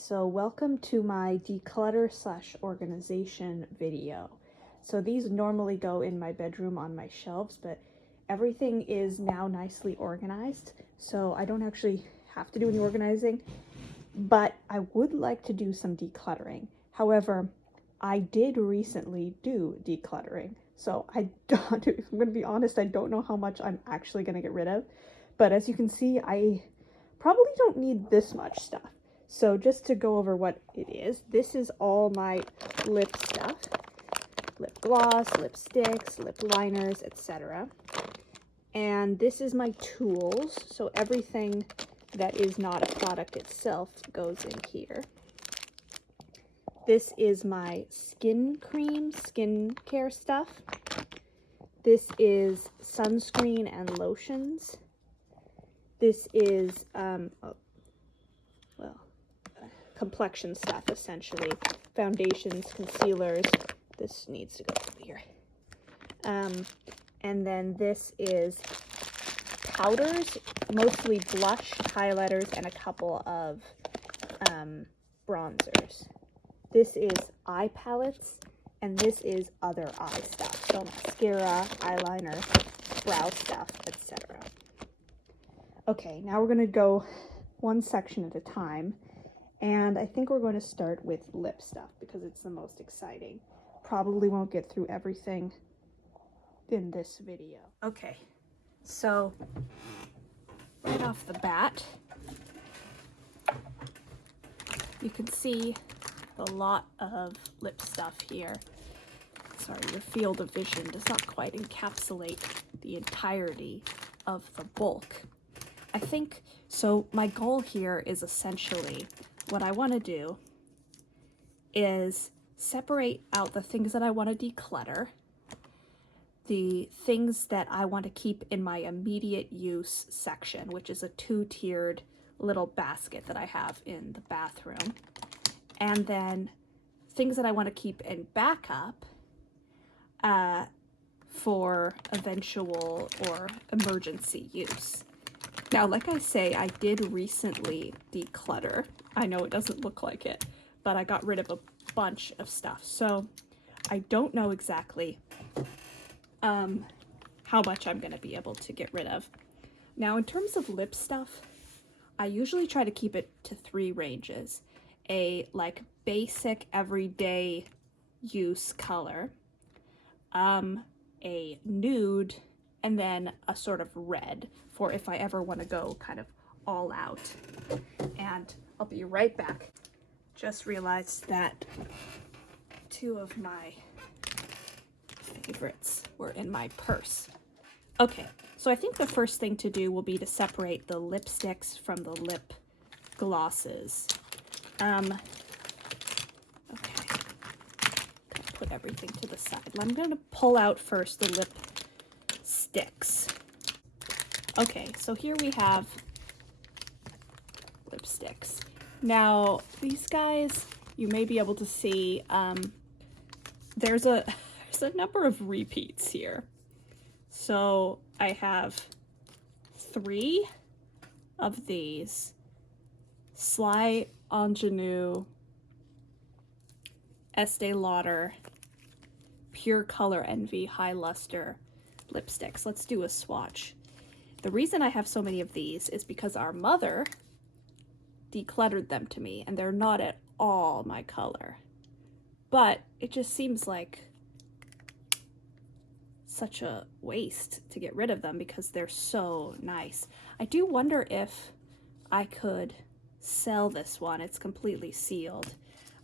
So welcome to my declutter slash organization video. So these normally go in my bedroom on my shelves, but everything is now nicely organized, so I don't actually have to do any organizing, but I would like to do some decluttering. However, I did recently do decluttering, so I don't, if I'm going to be honest, I don't know how much I'm actually going to get rid of, but as you can see, I probably don't need this much stuff. So just to go over what it is, this is all my lip stuff. Lip gloss, lipsticks, lip liners, etc. And this is my tools. So everything that is not a product itself goes in here. This is my skin cream, skincare stuff. This is sunscreen and lotions. This is, complexion stuff, essentially. Foundations, concealers. This needs to go over here. And then this is powders, mostly blush, highlighters, and a couple of bronzers. This is eye palettes, and this is other eye stuff. So mascara, eyeliner, brow stuff, etc. Okay, now we're going to go one section at a time. And I think we're going to start with lip stuff because it's the most exciting. Probably won't get through everything in this video. Okay, so right off the bat, you can see a lot of lip stuff here. Sorry, your field of vision does not quite encapsulate the entirety of the bulk. I think, so my goal here is essentially, what I want to do is separate out the things that I want to declutter, the things that I want to keep in my immediate use section, which is a two-tiered little basket that I have in the bathroom, and then things that I want to keep in backup for eventual or emergency use. Now, like I say, I did recently declutter. I know it doesn't look like it, but I got rid of a bunch of stuff. So I don't know exactly how much I'm going to be able to get rid of. Now, in terms of lip stuff, I usually try to keep it to 3 ranges. A like basic everyday use color, a nude, and then a sort of red for if I ever want to go kind of all out. And I'll be right back. Just realized that 2 of my favorites were in my purse. Okay, so I think the first thing to do will be to separate the lipsticks from the lip glosses. Okay, put everything to the side. I'm going to pull out first the lip sticks. Okay, so here we have lipsticks. Now, these guys, you may be able to see, there's a number of repeats here. So I have 3 of these Sly Ingenue Estee Lauder Pure Color Envy High Luster lipsticks. Let's do a swatch. The reason I have so many of these is because our mother decluttered them to me, and they're not at all my color. But it just seems like such a waste to get rid of them because they're so nice. I do wonder if I could sell this one. It's completely sealed.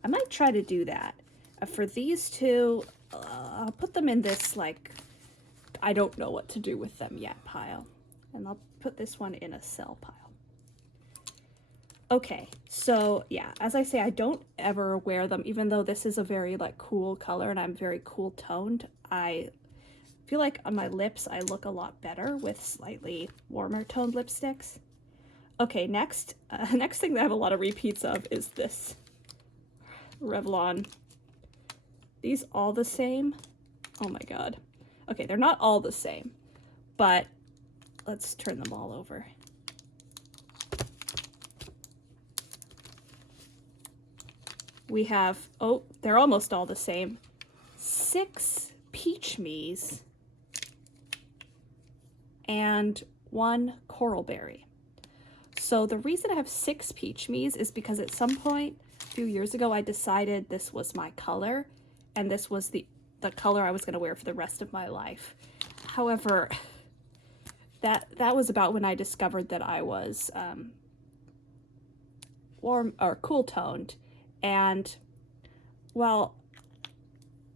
I might try to do that. For these 2, I'll put them in this, like, I don't know what to do with them yet pile. And I'll put this one in a sell pile. Okay, so yeah, as I say, I don't ever wear them, even though this is a very like cool color and I'm very cool toned. I feel like on my lips I look a lot better with slightly warmer toned lipsticks. Okay, next thing that I have a lot of repeats of is this Revlon. These all the same? Oh my god. Okay, they're not all the same, but let's turn them all over. we have, oh, they're almost all the same, 6 Peach Me's and 1 Coral Berry. So the reason I have 6 Peach Me's is because at some point a few years ago I decided this was my color and this was the color I was going to wear for the rest of my life. However, that was about when I discovered that I was warm or cool toned, and well,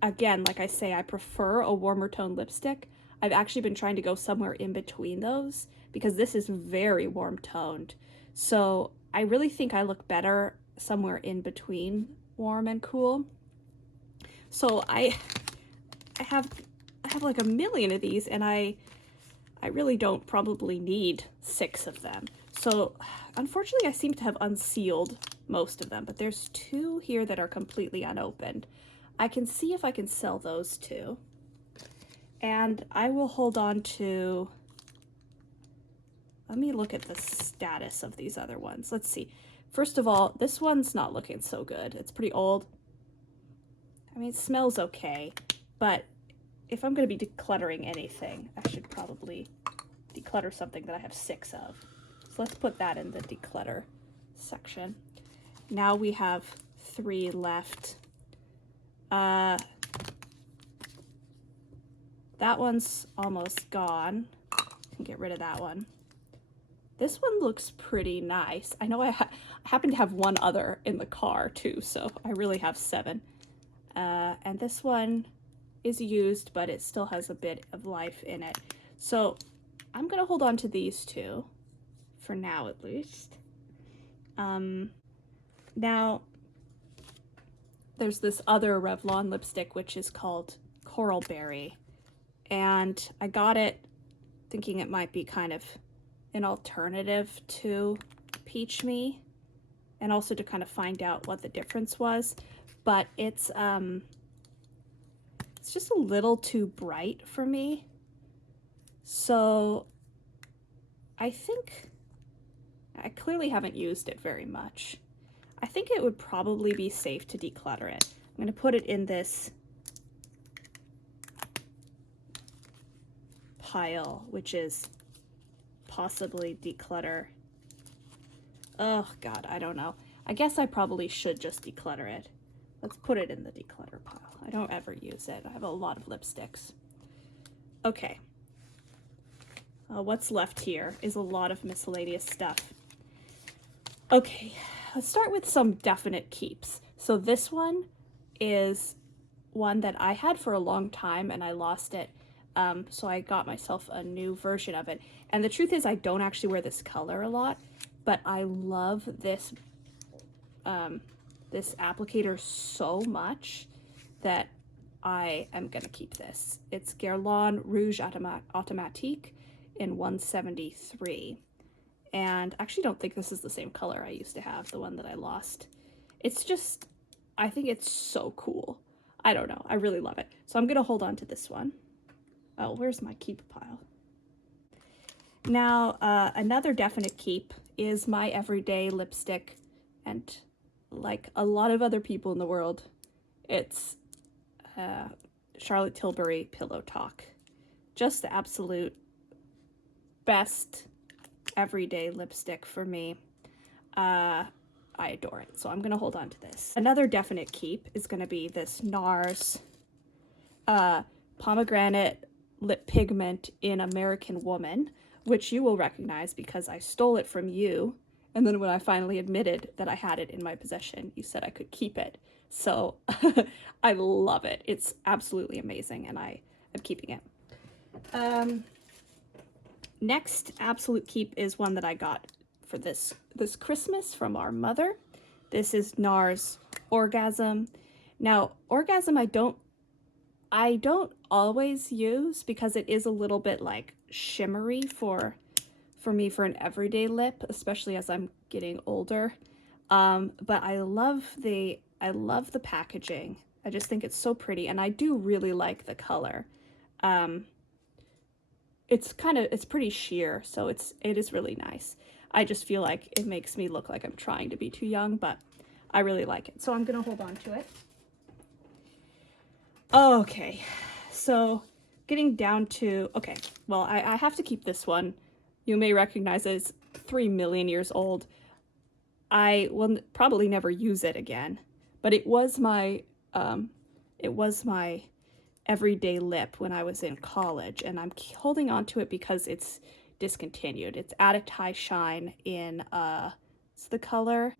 again, like I say, I prefer a warmer tone lipstick. I've actually been trying to go somewhere in between those because this is very warm toned. So I really think I look better somewhere in between warm and cool. So I have like a million of these, and I really don't probably need 6 of them. So unfortunately I seem to have unsealed most of them, but there's 2 here that are completely unopened. I can see if I can sell those 2. And I will hold on to, let me look at the status of these other ones. Let's see. First of all, this one's not looking so good. It's pretty old. I mean, it smells okay, but if I'm going to be decluttering anything, I should probably declutter something that I have 6 of. So let's put that in the declutter section. Now we have 3 left. That one's almost gone. I can get rid of that one. This one looks pretty nice. I know I happen to have 1 other in the car too, so I really have 7. And this one is used, but it still has a bit of life in it. So I'm gonna hold on to these 2 for now, at least. Now there's this other Revlon lipstick which is called Coral Berry, and I got it thinking it might be kind of an alternative to Peach Me, and also to kind of find out what the difference was, but it's just a little too bright for me. So I think I clearly haven't used it very much. I think it would probably be safe to declutter it. I'm going to put it in this pile, which is possibly declutter. Oh God, I don't know. I guess I probably should just declutter it. Let's put it in the declutter pile. I don't ever use it. I have a lot of lipsticks. Okay. What's left here is a lot of miscellaneous stuff. Okay, let's start with some definite keeps. So this one is one that I had for a long time and I lost it. So I got myself a new version of it. And the truth is I don't actually wear this color a lot, but I love this this applicator so much that I am gonna keep this. It's Guerlain Rouge Automatique in 173. And I actually don't think this is the same color I used to have, the one that I lost. It's just, I think it's so cool. I don't know, I really love it. So I'm gonna hold on to this one. Oh, where's my keep pile? Now, another definite keep is my everyday lipstick, and like a lot of other people in the world, it's Charlotte Tilbury Pillow Talk. Just the absolute best everyday lipstick for me. I adore it, so I'm gonna hold on to this. Another definite keep is gonna be this Nars pomegranate lip pigment in American Woman, which you will recognize because I stole it from you, and then when I finally admitted that I had it in my possession, you said I could keep it. So I love it. It's absolutely amazing, and I'm keeping it. Next absolute keep is one that I got for this Christmas from our mother. This is NARS Orgasm. Now, Orgasm I don't always use because it is a little bit like shimmery for me for an everyday lip, especially as I'm getting older. But I love the packaging. I just think it's so pretty, and I do really like the color. It's pretty sheer, so it is really nice. I just feel like it makes me look like I'm trying to be too young, but I really like it. So I'm going to hold on to it. Okay, so getting down to, okay, well, I have to keep this one. You may recognize it as 3 million years old. I will probably never use it again, but it was my everyday lip when I was in college, and I'm holding on to it because it's discontinued. It's Addict High Shine in, what's the color?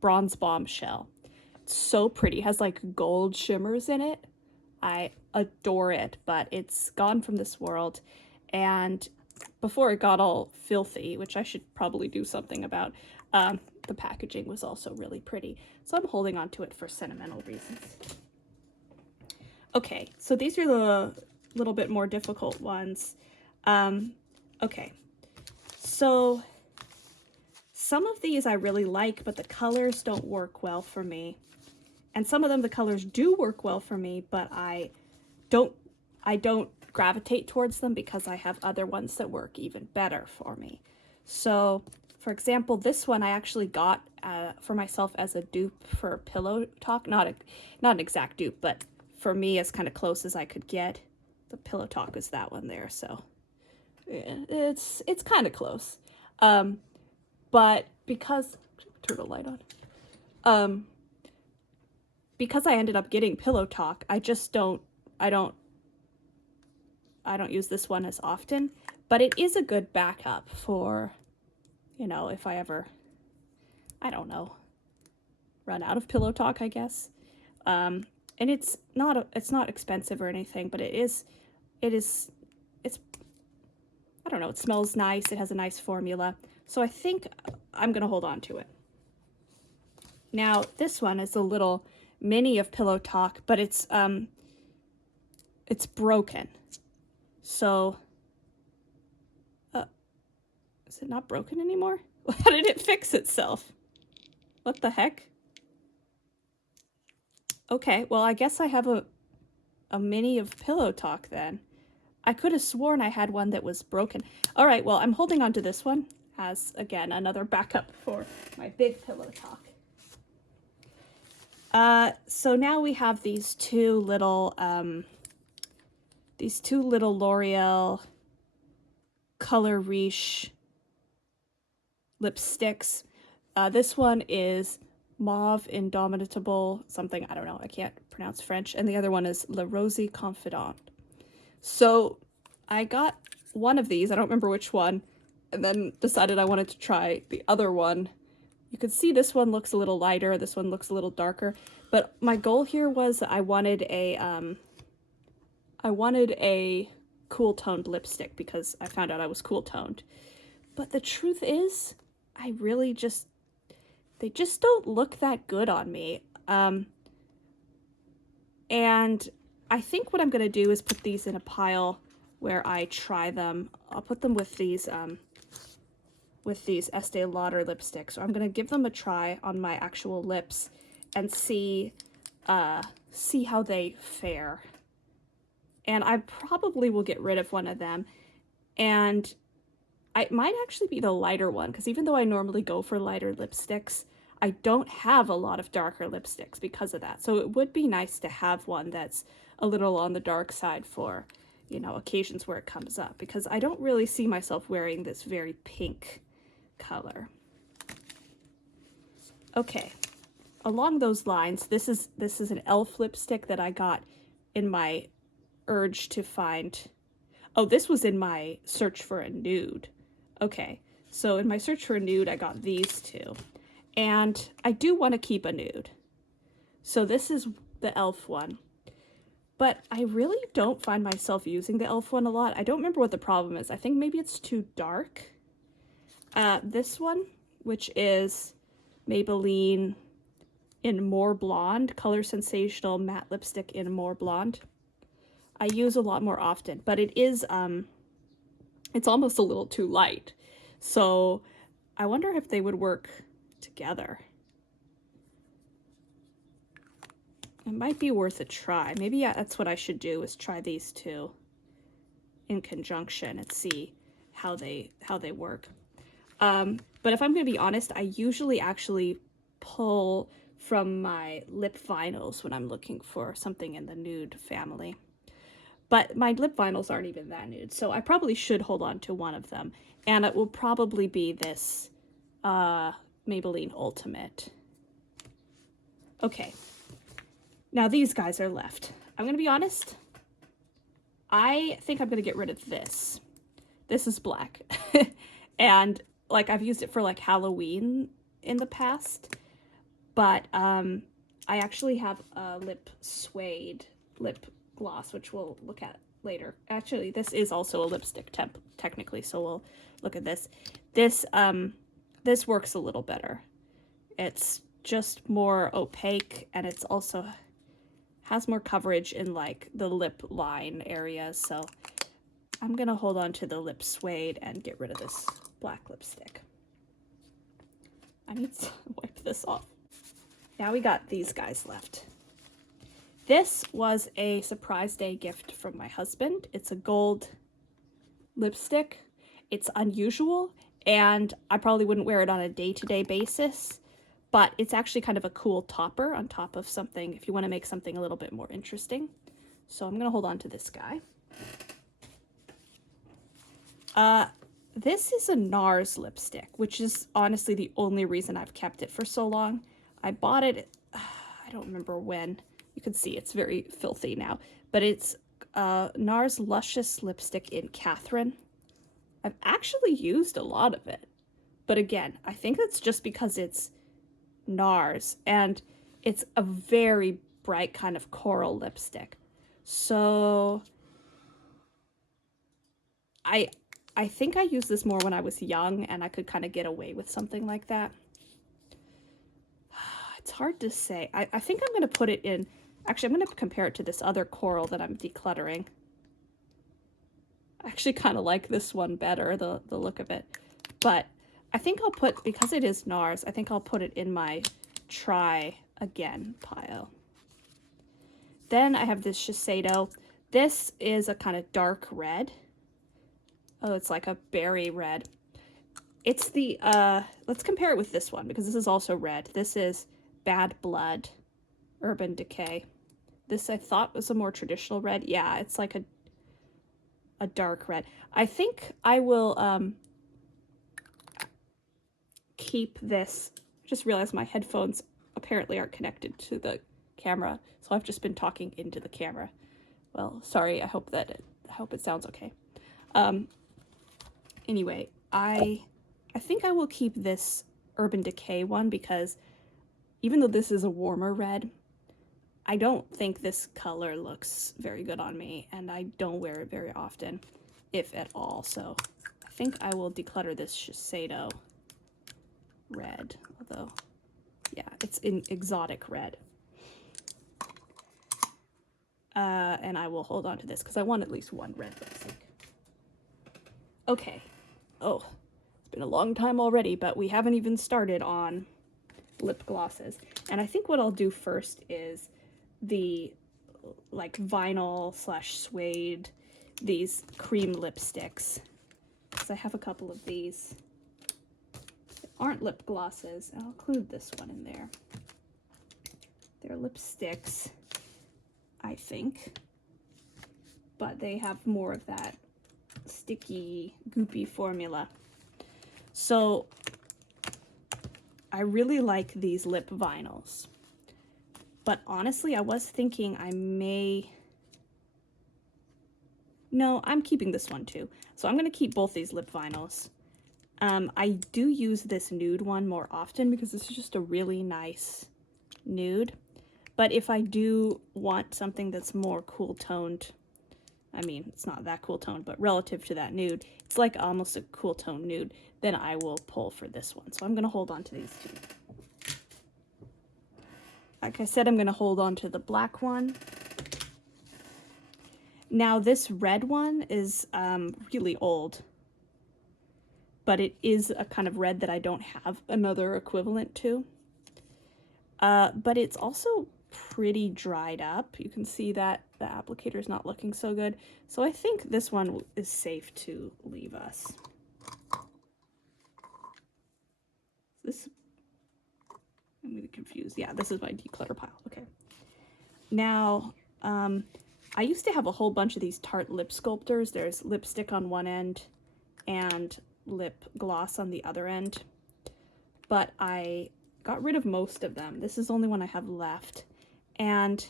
Bronze Bombshell. It's so pretty. It has like gold shimmers in it. I adore it, but it's gone from this world. And before it got all filthy, which I should probably do something about, the packaging was also really pretty. So I'm holding on to it for sentimental reasons. Okay, so these are the little bit more difficult ones. Okay, so some of these I really like, but the colors don't work well for me. And some of them, the colors do work well for me, but I don't gravitate towards them because I have other ones that work even better for me. So, for example, this one I actually got for myself as a dupe for Pillow Talk. Not an exact dupe, but for me as kind of close as I could get. The Pillow Talk is that one there, so yeah, it's kind of close. But because turn the light on. Because I ended up getting Pillow Talk, I don't use this one as often, but it is a good backup for, you know, if I ever, I don't know, run out of Pillow Talk, I guess. And it's not expensive or anything, but it's, I don't know, it smells nice, it has a nice formula, so I think I'm gonna hold on to it. Now, this one is a little mini of Pillow Talk, but it's broken. So, is it not broken anymore? How did it fix itself? What the heck? Okay, well, I guess I have a mini of Pillow Talk then. I could have sworn I had one that was broken. All right, well, I'm holding on to this one as, again, another backup for my big Pillow Talk. So now we have these two little L'Oreal Color Riche lipsticks. This one is Mauve Indomitable something, I don't know, I can't pronounce French, and the other one is La Rosy Confidant. So I got one of these, I don't remember which one, and then decided I wanted to try the other one. You can see this one looks a little lighter, this one looks a little darker, but my goal here was I wanted a cool toned lipstick because I found out I was cool toned. But the truth is, they just don't look that good on me. And I think what I'm gonna do is put these in a pile where I try them. I'll put them with these Estee Lauder lipsticks. So I'm gonna give them a try on my actual lips and see how they fare. And I probably will get rid of one of them, and it might actually be the lighter one, because even though I normally go for lighter lipsticks, I don't have a lot of darker lipsticks because of that. So it would be nice to have one that's a little on the dark side for, you know, occasions where it comes up, because I don't really see myself wearing this very pink color. Okay, along those lines, this is an e.l.f. lipstick that I got in my urge to find. Oh, this was in my search for a nude. Okay, so in my search for a nude, I got these two. And I do want to keep a nude. So this is the e.l.f. one. But I really don't find myself using the e.l.f. one a lot. I don't remember what the problem is. I think maybe it's too dark. This one, which is Maybelline in More Blonde, Color Sensational Matte Lipstick in More Blonde, I use a lot more often, but it is, it's almost a little too light. So I wonder if they would work together. It might be worth a try. Maybe yeah, that's what I should do, is try these two in conjunction and see how they work. But if I'm going to be honest, I usually actually pull from my lip vinyls when I'm looking for something in the nude family. But my lip vinyls aren't even that nude, so I probably should hold on to one of them. And it will probably be this Maybelline Ultimate. Okay, now these guys are left. I'm gonna be honest, I think I'm gonna get rid of this. This is black. And like I've used it for like Halloween in the past, but I actually have a suede lip gloss, which we'll look at later. Actually, this is also a lipstick technically, so we'll look at this. This works a little better. It's just more opaque, and it's also has more coverage in like the lip line areas, so I'm gonna hold on to the lip suede and get rid of this black lipstick. I need to wipe this off. Now we got these guys left. This was a surprise day gift from my husband. It's a gold lipstick. It's unusual, and I probably wouldn't wear it on a day-to-day basis, but it's actually kind of a cool topper on top of something if you want to make something a little bit more interesting. So I'm gonna hold on to this guy. This is a Nars lipstick, which is honestly the only reason I've kept it for so long. I bought it, I don't remember when. You can see it's very filthy now, but it's Nars Luscious lipstick in Catherine. I've actually used a lot of it, but again, I think it's just because it's Nars, and it's a very bright kind of coral lipstick. So I think I used this more when I was young, and I could kind of get away with something like that. It's hard to say. I think I'm going to put it in... Actually, I'm going to compare it to this other coral that I'm decluttering. I actually kind of like this one better, the look of it. But I think I'll put... Because it is Nars, I think I'll put it in my try again pile. Then I have this Shiseido. This is a kind of dark red. Oh, it's like a berry red. It's the, let's compare it with this one, because this is also red. This is Bad Blood, Urban Decay. This I thought was a more traditional red. Yeah, it's like a dark red. I think I will, keep this. Just realized my headphones apparently aren't connected to the camera, so I've just been talking into the camera. Well, sorry, I hope it sounds okay. Anyway, I think I will keep this Urban Decay one, because even though this is a warmer red, I don't think this color looks very good on me, and I don't wear it very often, if at all. So I think I will declutter this Shiseido red, although, yeah, it's in exotic red. And I will hold on to this because I want at least one red lipstick. Okay. Oh, it's been a long time already, but we haven't even started on lip glosses. And I think what I'll do first is the like vinyl / suede, these cream lipsticks, because I have a couple of these. They aren't lip glosses. I'll include this one in there. They're lipsticks, I think, but they have more of that sticky, goopy formula. So I really like these lip vinyls, but honestly, I was thinking no, I'm keeping this one too. So I'm going to keep both these lip vinyls. I do use this nude one more often because this is just a really nice nude. But if I do want something that's more cool toned, I mean, it's not that cool toned, but relative to that nude, it's like almost a cool tone nude, then I will pull for this one. So I'm going to hold on to these two. Like I said, I'm going to hold on to the black one. Now this red one is really old, but it is a kind of red that I don't have another equivalent to. But it's also pretty dried up. You can see that the applicator is not looking so good. So I think this one is safe to leave us. I'm really confused. Yeah, this is my declutter pile. Okay. Now, I used to have a whole bunch of these Tarte lip sculptors. There's lipstick on one end and lip gloss on the other end. But I got rid of most of them. This is the only one I have left. And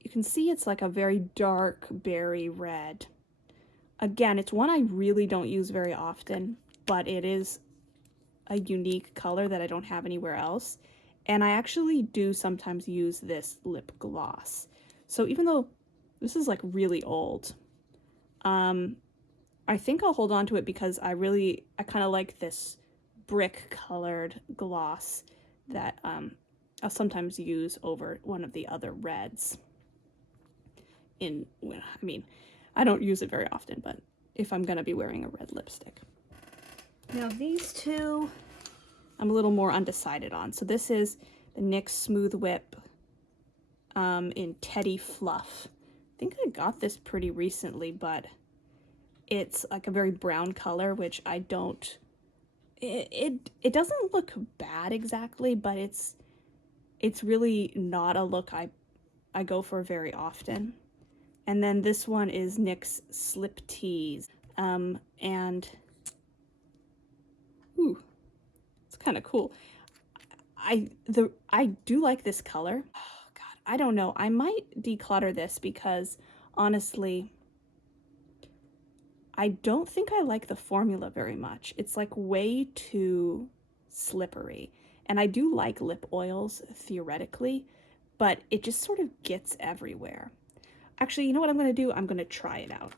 you can see it's like a very dark berry red. Again, it's one I really don't use very often, but it is a unique color that I don't have anywhere else. And I actually do sometimes use this lip gloss. So even though this is like really old, I think I'll hold on to it because I kind of like this brick colored gloss that I'll sometimes use over one of the other reds. I don't use it very often, but if I'm gonna be wearing a red lipstick. Now these two, I'm a little more undecided on. So this is the NYX Smooth Whip in Teddy Fluff. I think I got this pretty recently, but it's like a very brown color, which I don't, it doesn't look bad exactly, but it's really not a look I go for very often. And then this one is NYX Slip Tease. And ooh, it's kind of cool. I do like this color. Oh God, I don't know. I might declutter this because honestly, I don't think I like the formula very much. It's like way too slippery. And I do like lip oils theoretically, but it just sort of gets everywhere. Actually, you know what I'm going to do? I'm going to try it out.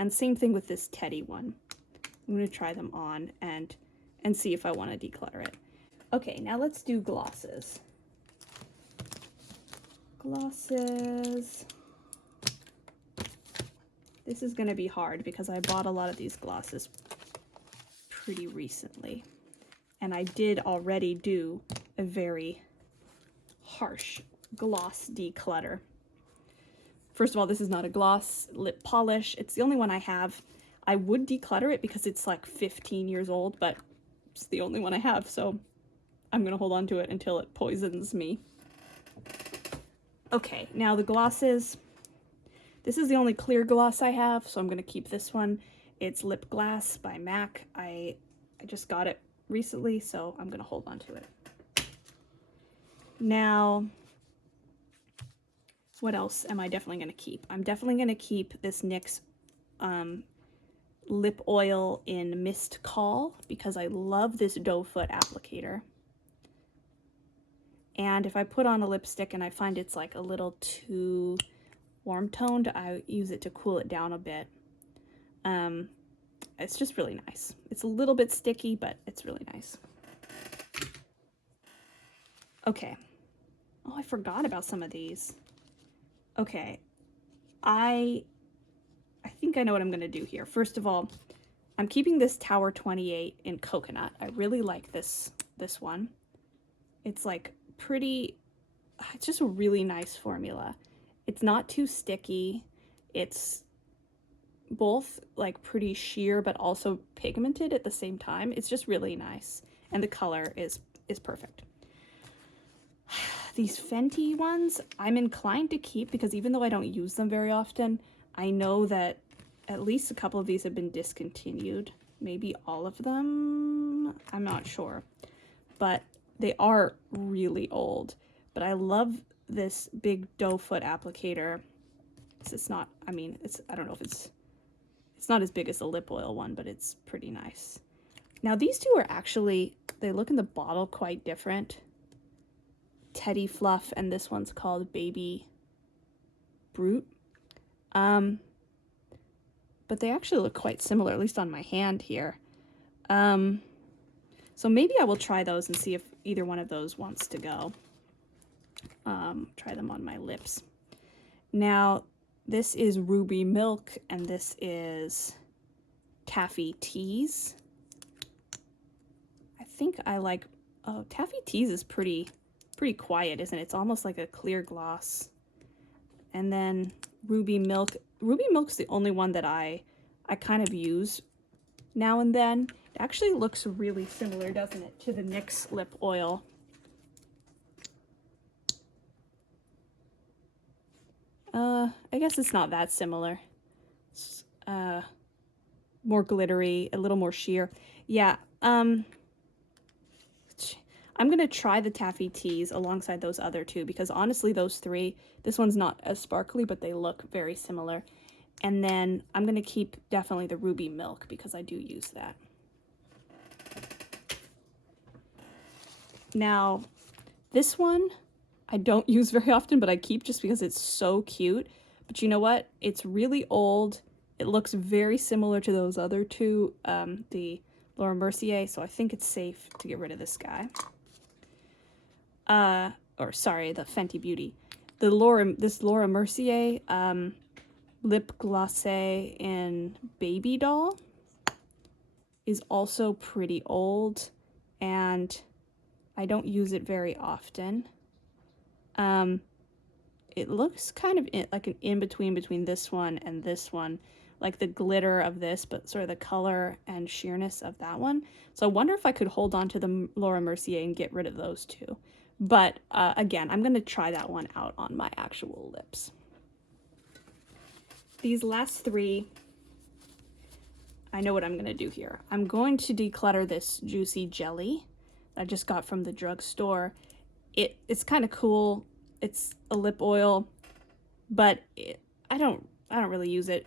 And same thing with this Teddy one. I'm going to try them on and see if I want to declutter it. Okay, now let's do glosses. Glosses. This is going to be hard because I bought a lot of these glosses pretty recently. And I did already do a very harsh gloss declutter. First of all, this is not a gloss lip polish. It's the only one I have. I would declutter it because it's like 15 years old, but it's the only one I have, so I'm gonna hold on to it until it poisons me. Okay, now the glosses. This is the only clear gloss I have, so I'm gonna keep this one. It's Lip Glass by MAC. I just got it recently, so I'm gonna hold on to it. Now, what else am I definitely going to keep? I'm definitely going to keep this NYX lip oil in Mist Call because I love this doe foot applicator. And if I put on a lipstick and I find it's like a little too warm toned, I use it to cool it down a bit. It's just really nice. It's a little bit sticky, but it's really nice. Okay. Oh, I forgot about some of these. Okay, I think I know what I'm going to do here. First of all, I'm keeping this Tower 28 in Coconut. I really like this one. It's like pretty, it's just a really nice formula. It's not too sticky. It's both like pretty sheer but also pigmented at the same time. It's just really nice. And the color is perfect. These Fenti ones, I'm inclined to keep because even though I don't use them very often, I know that at least a couple of these have been discontinued. Maybe all of them? I'm not sure. But they are really old. But I love this big doe foot applicator. It's not, I don't know if it's not as big as the lip oil one, but it's pretty nice. Now these two are actually, they look in the bottle quite different. Teddy Fluff, and this one's called Baby Brut. But they actually look quite similar, at least on my hand here. So maybe I will try those and see if either one of those wants to go. Try them on my lips. Now, this is Ruby Milk, and this is Taffy Tease. I think I like, oh, Taffy Tease is pretty quiet, isn't it? It's almost like a clear gloss. And then Ruby Milk. Ruby Milk's the only one that I kind of use now and then. It actually looks really similar, doesn't it, to the NYX lip oil. I guess it's not that similar. It's, more glittery, a little more sheer. Yeah, I'm gonna try the Taffy Teas alongside those other two, because honestly those three, this one's not as sparkly, but they look very similar. And then I'm gonna keep definitely the Ruby Milk, because I do use that. Now, this one I don't use very often, but I keep just because it's so cute. But you know what? It's really old. It looks very similar to those other two, the Laura Mercier, so I think it's safe to get rid of this guy. Or sorry, the Fenty Beauty. This Laura Mercier lip gloss in Baby Doll is also pretty old, and I don't use it very often. It looks kind of like an in-between between this one and this one, like the glitter of this, but sort of the color and sheerness of that one. So I wonder if I could hold on to the Laura Mercier and get rid of those two. But again, I'm going to try that one out on my actual lips. These last three, I know what I'm going to do here. I'm going to declutter this Juicy Jelly that I just got from the drugstore. It's kind of cool. It's a lip oil, but I don't really use it.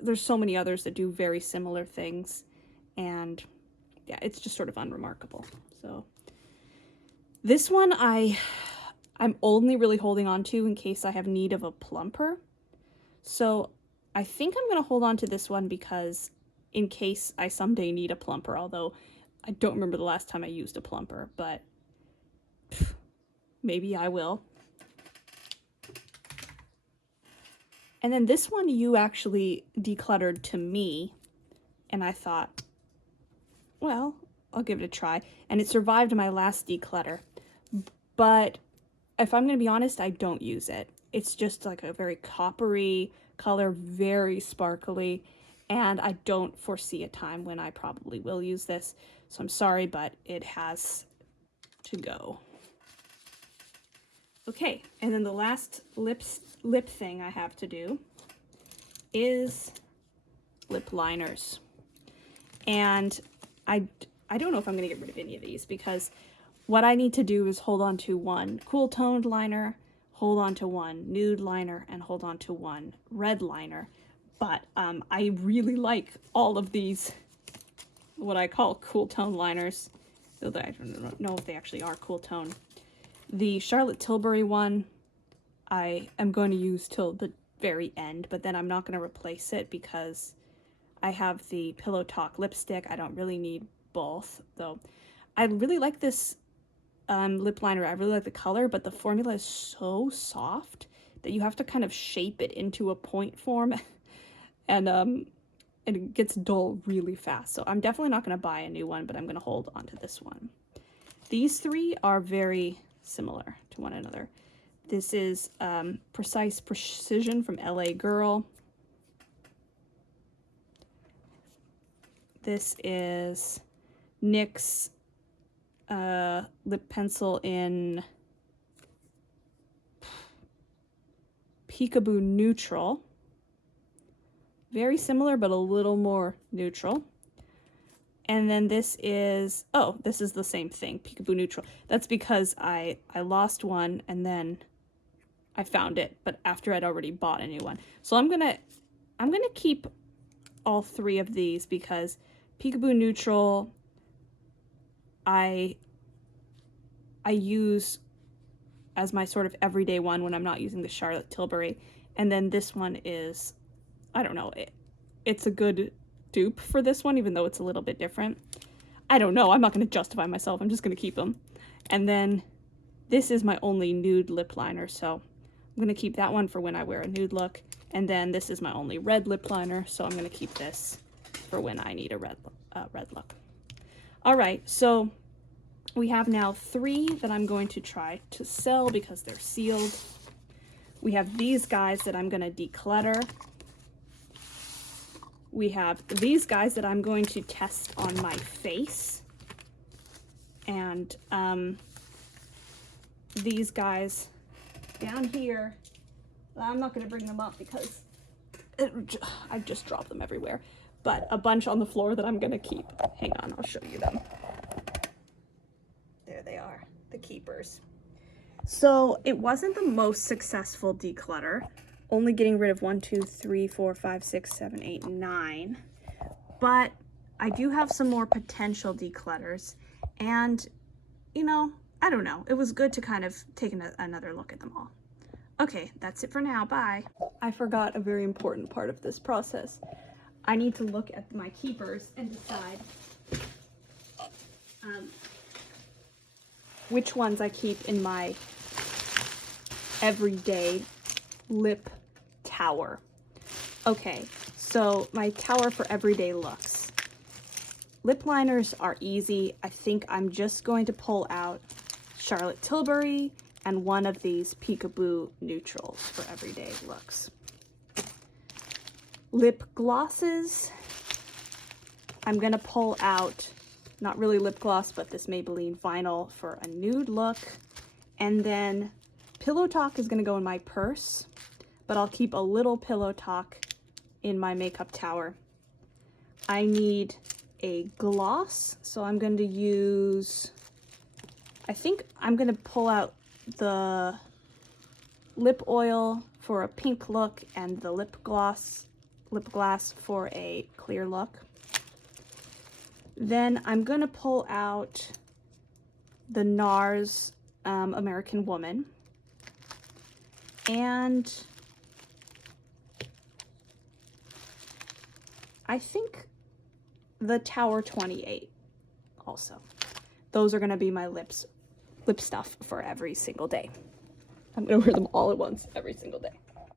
There's so many others that do very similar things, and yeah, it's just sort of unremarkable. So this one I'm only really holding on to in case I have need of a plumper. So I think I'm going to hold on to this one because in case I someday need a plumper, although I don't remember the last time I used a plumper, but maybe I will. And then this one you actually decluttered to me, and I thought, well, I'll give it a try. And it survived my last declutter. But if I'm going to be honest, I don't use it. It's just like a very coppery color, very sparkly, and I don't foresee a time when I probably will use this. So I'm sorry, but it has to go. Okay, and then the last lip thing I have to do is lip liners. And I don't know if I'm going to get rid of any of these, because what I need to do is hold on to one cool toned liner, hold on to one nude liner, and hold on to one red liner. But I really like all of these, what I call cool tone liners, though I don't know if they actually are cool tone. The Charlotte Tilbury one I am going to use till the very end, but then I'm not going to replace it because I have the Pillow Talk lipstick. I don't really need both, though. I really like this lip liner. I really like the color, but the formula is so soft that you have to kind of shape it into a point form, and it gets dull really fast. So I'm definitely not going to buy a new one, but I'm going to hold on to this one. These three are very similar to one another. This is Precise Precision from LA Girl. This is NYX lip pencil in Peekaboo Neutral. Very similar, but a little more neutral. And then this is, oh, this is the same thing, Peekaboo Neutral. That's because I lost one and then I found it, but after I'd already bought a new one. So I'm gonna keep all three of these because Peekaboo Neutral I use as my sort of everyday one when I'm not using the Charlotte Tilbury. And then this one is, I don't know, it's a good dupe for this one, even though it's a little bit different. I don't know, I'm not going to justify myself, I'm just going to keep them. And then this is my only nude lip liner, so I'm going to keep that one for when I wear a nude look. And then this is my only red lip liner, so I'm going to keep this for when I need a red look. All right, so we have now three that I'm going to try to sell because they're sealed. We have these guys that I'm going to declutter. we have these guys that I'm going to test on my face. And these guys down here, I'm not going to bring them up because I've just dropped them everywhere. But a bunch on the floor that I'm going to keep. Hang on, I'll show you them. There they are, the keepers. So it wasn't the most successful declutter, only getting rid of 1, 2, 3, 4, 5, 6, 7, 8, 9. But I do have some more potential declutters, and you know, I don't know. It was good to kind of take another look at them all. Okay, that's it for now. Bye. I forgot a very important part of this process. I need to look at my keepers and decide which ones I keep in my everyday lip tower. Okay, so my tower for everyday looks. Lip liners are easy. I think I'm just going to pull out Charlotte Tilbury and one of these Peekaboo neutrals for everyday looks. Lip glosses, I'm gonna pull out, not really lip gloss, but this Maybelline Vinyl for a nude look. And then Pillow Talk is gonna go in my purse, but I'll keep a little Pillow Talk in my makeup tower. I need a gloss, so I'm going to use, I think I'm going to pull out the lip oil for a pink look and the lip glass for a clear look. Then I'm going to pull out the Nars American Woman, and I think the Tower 28 also. Those are going to be my lip stuff for every single day. I'm going to wear them all at once every single day.